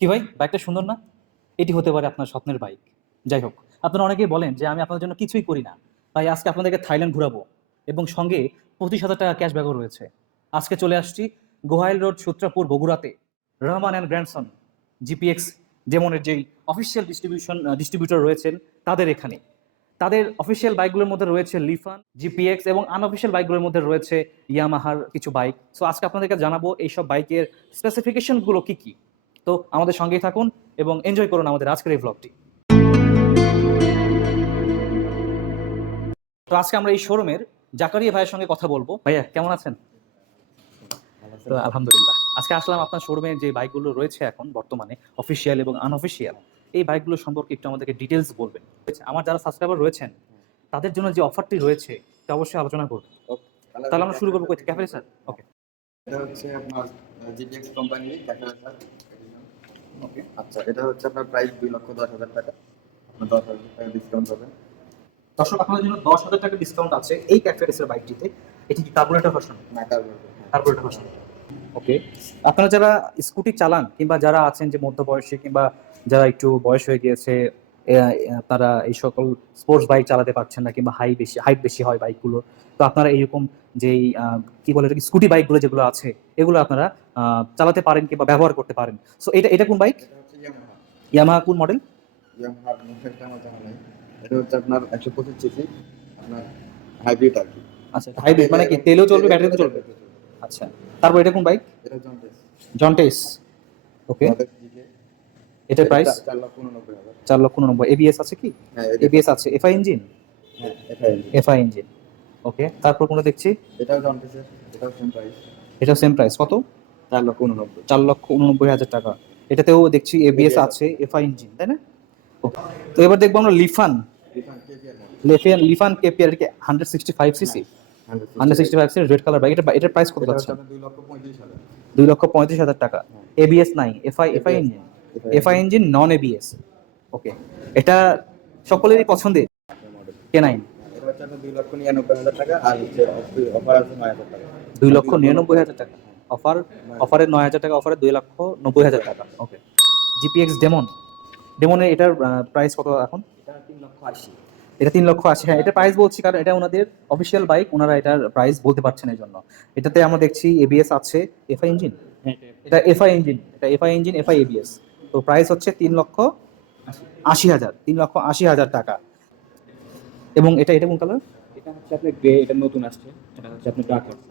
কি ভাই, বাইকটা সুন্দর না? এটি হতে পারে আপনার স্বপ্নের বাইক। যাই হোক, আপনারা অনেকেই বলেন যে আমি আপনাদের জন্য কিছুই করি না। তাই আজকে আপনাদেরকে থাইল্যান্ড ঘুরাবো এবং সঙ্গে 25,000 টাকা ক্যাশব্যাকও রয়েছে। আজকে চলে আসছি গোহাইল রোড, সূত্রাপুর, বগুড়াতে। রহমান অ্যান্ড গ্র্যান্ডসন জিপিএক্স যেমনের যেই অফিসিয়াল ডিস্ট্রিবিউটর রয়েছেন তাদের এখানে। তাদের অফিসিয়াল বাইকগুলোর মধ্যে রয়েছে লিফান, জিপিএক্স এবং আনঅফিসিয়াল বাইকগুলোর মধ্যে রয়েছে ইয়ামাহার কিছু বাইক। সো আজকে আপনাদেরকে জানাবো এইসব বাইকের স্পেসিফিকেশনগুলো কি কি। তো আমাদের সঙ্গেই থাকুন এবং এনজয় করুন আমাদের আজকের এই ভ্লগটি। তো আজকে আমরা এই শোরুমের জাকারিয়া ভাইয়ের সঙ্গে কথা বলবো। ভাইয়া কেমন আছেন? তো আলহামদুলিল্লাহ, আজকে আসলাম আপনার শোরুমে যে বাইকগুলো রয়েছে এখন বর্তমানে অফিসিয়াল এবং আনঅফিসিয়াল, এই বাইকগুলো সম্পর্কে একটু আমাদেরকে ডিটেলস বলবেন। আমার যারা সাবস্ক্রাইবার রয়েছেন তাদের জন্য যে অফারটি রয়েছে তা অবশ্যই আলোচনা করবেন। তাহলে আমরা শুরু করবো কোথা থেকে? Cafe sir. ওকে, এটা হচ্ছে আপনার জিপিএক্স কোম্পানির ক্যাটার স্যার। ওকে, আচ্ছা, এটা হচ্ছে আপনার প্রাইস 2,10,000 টাকা। আপনার 10,000 টাকা ডিসকাউন্ট পাবেন। দর্শক আপনাদের জন্য 10,000 টাকা ডিসকাউন্ট আছে এই ক্যাফে রেসের বাইকটিতে। এটি কি কার্বোরেটর ভার্সন? না, কার্বোরেটর ভার্সন। ওকে, আপনারা যারা স্কুটি চালান কিংবা যারা আছেন যে মধ্যবয়সী কিংবা যারা একটু বয়স হয়ে গিয়েছে, তারা এই সকল স্পোর্টস বাইক চালাতে পারছেন না কিংবা হাইট বেশি হয় বাইকগুলো, তো আপনারা এইরকম যেই কি বলে এটাকে স্কুটি বাইকগুলো যেগুলো আছে এগুলো আপনারা চালাতে পারেন কিংবা ব্যবহার করতে পারেন। সো এটা কোন বাইক? এটা হচ্ছে ইয়ামাহা। ইয়ামাহা কোন মডেল? ইয়ামাহার মডেলটা আমার জানা নাই। এটা হচ্ছে আপনার 125 সিসি, আপনার হাইব্রিড আর কি। আচ্ছা, হাইব্রিড মানে কি তেলেও চলবে ব্যাটারিতেও চলবে? আচ্ছা, তারপর এটা কোন বাইক? এটা জন্টেস। জন্টেস। ওকে, এটার প্রাইস 4,89,000। 4,89,000। এবিএস আছে কি? হ্যাঁ, এবিএস আছে। FI engine? হ্যাঁ, এফআই। FI engine. ওকে, তারপর কোনো দেখছি এটাও জন্টেসের, এটাও সেম প্রাইস। এটা সেম প্রাইস কত? 4,89,000। 4,89,000 টাকা। এটাতেও দেখছি এবিএস আছে, এফআই ইঞ্জিন, তাই না? ওকে, তো এবার দেখবো আমরা লিফান। লিফান কেপিআর মডেল। লিফান কেপিআর কি 165 CC? 165 CC red colour bike. এটার প্রাইস কত এটা যাচ্ছে? হচ্ছে আপনার 2,35,000। 2,35,000 টাকা। এবিএস নাই, FI engine. FI engine non ABS. Okay, এটা সকলেরই পছন্দের মডেল। K9। এটা হচ্ছে আপনার 2,99,000 টাকা, আর হচ্ছে অফার আছে 9,000 টাকা। 2,99,000 টাকা অফারের 9,000 টাকা, অফারে 2,90,000 টাকা। ওকে, জিপিএক্স ডেমনের এটার প্রাইস কত এখন? এটা 3,80,000। এটা 3,80,000। হ্যাঁ, এটা প্রাইস বলছি কারণ এটা ওনাদের অফিসিয়াল বাইক, ওনারা এটার প্রাইস বলতে পারছেন এই জন্য। এটাতে আমরা দেখছি এবিএস আছে, এফআই ইঞ্জিন। এটা এফআই ইঞ্জিন, এফআই এবিএস। তো প্রাইস হচ্ছে 3,80,000, 3,80,000 টাকা। এবং এটা কোন কালার? এটা হচ্ছে আপনার গ্রে, এটা নতুন আসছে। এটা হচ্ছে আপনার ডার্ক ভার্সন।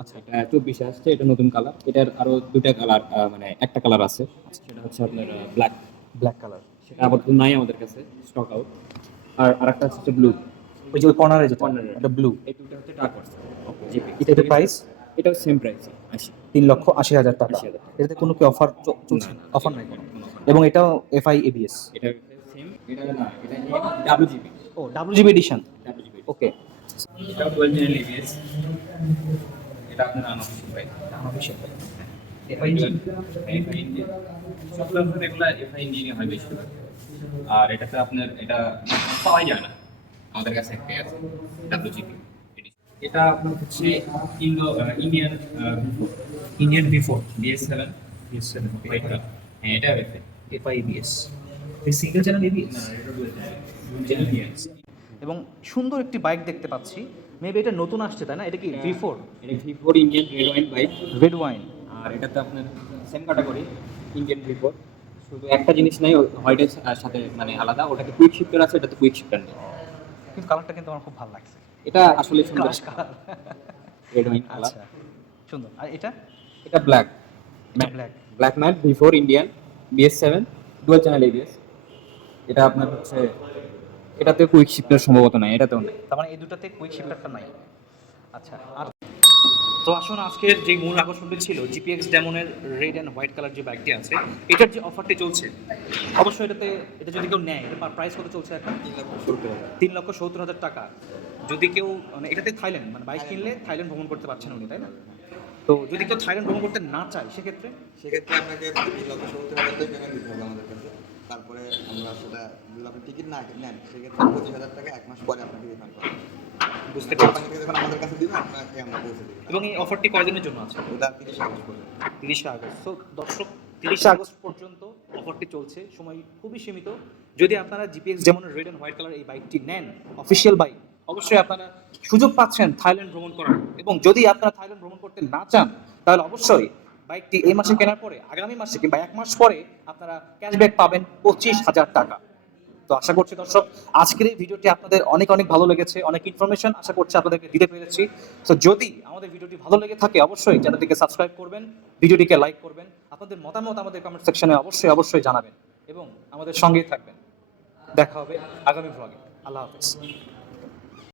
আচ্ছা, এটা 24 আসছে, এটা নতুন কালার। এটার আরো দুটা কালার, মানে একটা কালার আছে, সেটা হচ্ছে আপনার ব্ল্যাক। Black colour. সেটা আপাতত নাই আমাদের কাছে, স্টক আউট। আর আরেকটা হচ্ছে ব্লু। ওই যে ওই কর্নারে যেটা, কর্নারে এটা ব্লু। এই দুটো হচ্ছে ডার্ক ভার্সন। জিপি এটার প্রাইস এটাও সেম প্রাইস 80। 3,80,000 টাকা। 80,000 টাকা। এটাতে কোনো কি অফার চলছে? না, না, অফার নাই কোনো। কোনো offer নেই। এবং এটাও এফআই এবিএস। এটা সেম, এটা না, এটা ডাব্লিউজিপি। ও, ডাব্লিউজিবি এডিশন। ডাব্লিউজিপি। ওকে, এটাও 12 চ্যানেল এবিএস। এটা আপনার unofficial price. Unofficial. FI engine. সবগুলো এগুলো এফআই ইঞ্জিনই হয় বেশি। আর এটাতে আপনার এটা পাওয়া যায় না, আমাদের কাছে একটাই আছে, ডাব্লিউজিপি। এটা আপনার হচ্ছে Indian before BS7। White colour. হ্যাঁ, এটা এফআই। FI ABS. এই সিঙ্গেল চ্যানেল এবিএস। না, এটা দুই চ্যানেল এবিএস। এবং সুন্দর একটি বাইক দেখতে পাচ্ছি। মেবি এটা নতুন আসছে, তাই না? এটা কি V4? এটা V4 Indian red wine bike. Red wine. আর এটাতে আপনার সেম ক্যাটাগরি, ইন্ডিয়ান V4। শুধু একটা জিনিস নাই হোয়াইটের সাথে, মানে আলাদা, ওটাতে কুইক শিফটার আছে, এটাতে কুইক শিফটার নেই। কিন্তু কালারটা কিন্তু আমার খুব ভালো লাগছে। এটা আসলে সুন্দর crush colour. Red wine colour. আচ্ছা, সুন্দর। আর এটা? এটা black black. Black matte V4 Indian BS7 dual channel ABS। এটা আপনার হচ্ছে, এটাতে কুইক শিফটার সম্ভবত নাই, এটাতেও নাই। তার মানে এই দুটাতে কুইক শিফটারটা নাই। আচ্ছা, আর তো আসুন আজকের যে মূল আকর্ষণটি ছিল জিপিএক্স ডেমনের রেড অ্যান্ড হোয়াইট কালার যে বাইকটি আছে, এটার যে অফারটি চলছে, অবশ্যই এটা যদি কেউ নেয়, এটা প্রাইস কত চলছে এখন? 3,70,000 টাকা। যদি কেউ মানে এটাতে থাইল্যান্ড, মানে বাইক কিনলে থাইল্যান্ড ভ্রমণ করতে পারছেন উনি, তাই না? তো যদি কেউ থাইল্যান্ড ভ্রমণ করতে না চায় সেক্ষেত্রে আপনাকে 3,70,000 টাকা পেমেন্ট দিতে হবে আমাদের কাছে। তারপরে আমরা সেটা যদি আপনি টিকিট না নেন, সেক্ষেত্রে 25,000 টাকা 1 মাস পরে আপনাকে রিফান্ড করবো। বুঝতে পারছি। কোম্পানি থেকে যখন আমাদের কাছে দিবে, আপনাকে আমরা পৌঁছে দেবো। এবং এই অফারটি কয়দিনের জন্য আছে? ওটা 30 আগস্ট পর্যন্ত। 30 আগস্ট। তো দর্শক, 30 আগস্ট পর্যন্ত অফারটি চলছে, সময় খুবই সীমিত। যদি আপনারা জিপিএক্স যেমন রেড অ্যান্ড হোয়াইট কালার এই বাইকটি নেন, অফিসিয়াল বাইক, অবশ্যই আপনারা সুযোগ পাচ্ছেন থাইল্যান্ড ভ্রমণ করার। এবং যদি আপনারা থাইল্যান্ড ভ্রমণ করতে না চান, তাহলে অবশ্যই বাইকটি এই মাসে কেনার পরে আগামী মাসে কিংবা 1 মাস পরে আপনারা ক্যাশব্যাক পাবেন 25,000 টাকা। তো আশা করছি দর্শক আজকের এই ভিডিওটি আপনাদের অনেক অনেক ভালো লেগেছে, অনেক ইনফরমেশন আশা করছি আপনাদেরকে দিতে পেরেছি। তো যদি আমাদের ভিডিওটি ভালো লেগে থাকে অবশ্যই চ্যানেলটিকে সাবস্ক্রাইব করবেন, ভিডিওটিকে লাইক করবেন, আপনাদের মতামত আমাদের কমেন্ট সেকশনে অবশ্যই অবশ্যই জানাবেন এবং আমাদের সঙ্গেই থাকবেন। দেখা হবে আগামী ভ্লগে। আল্লাহ হাফেজ।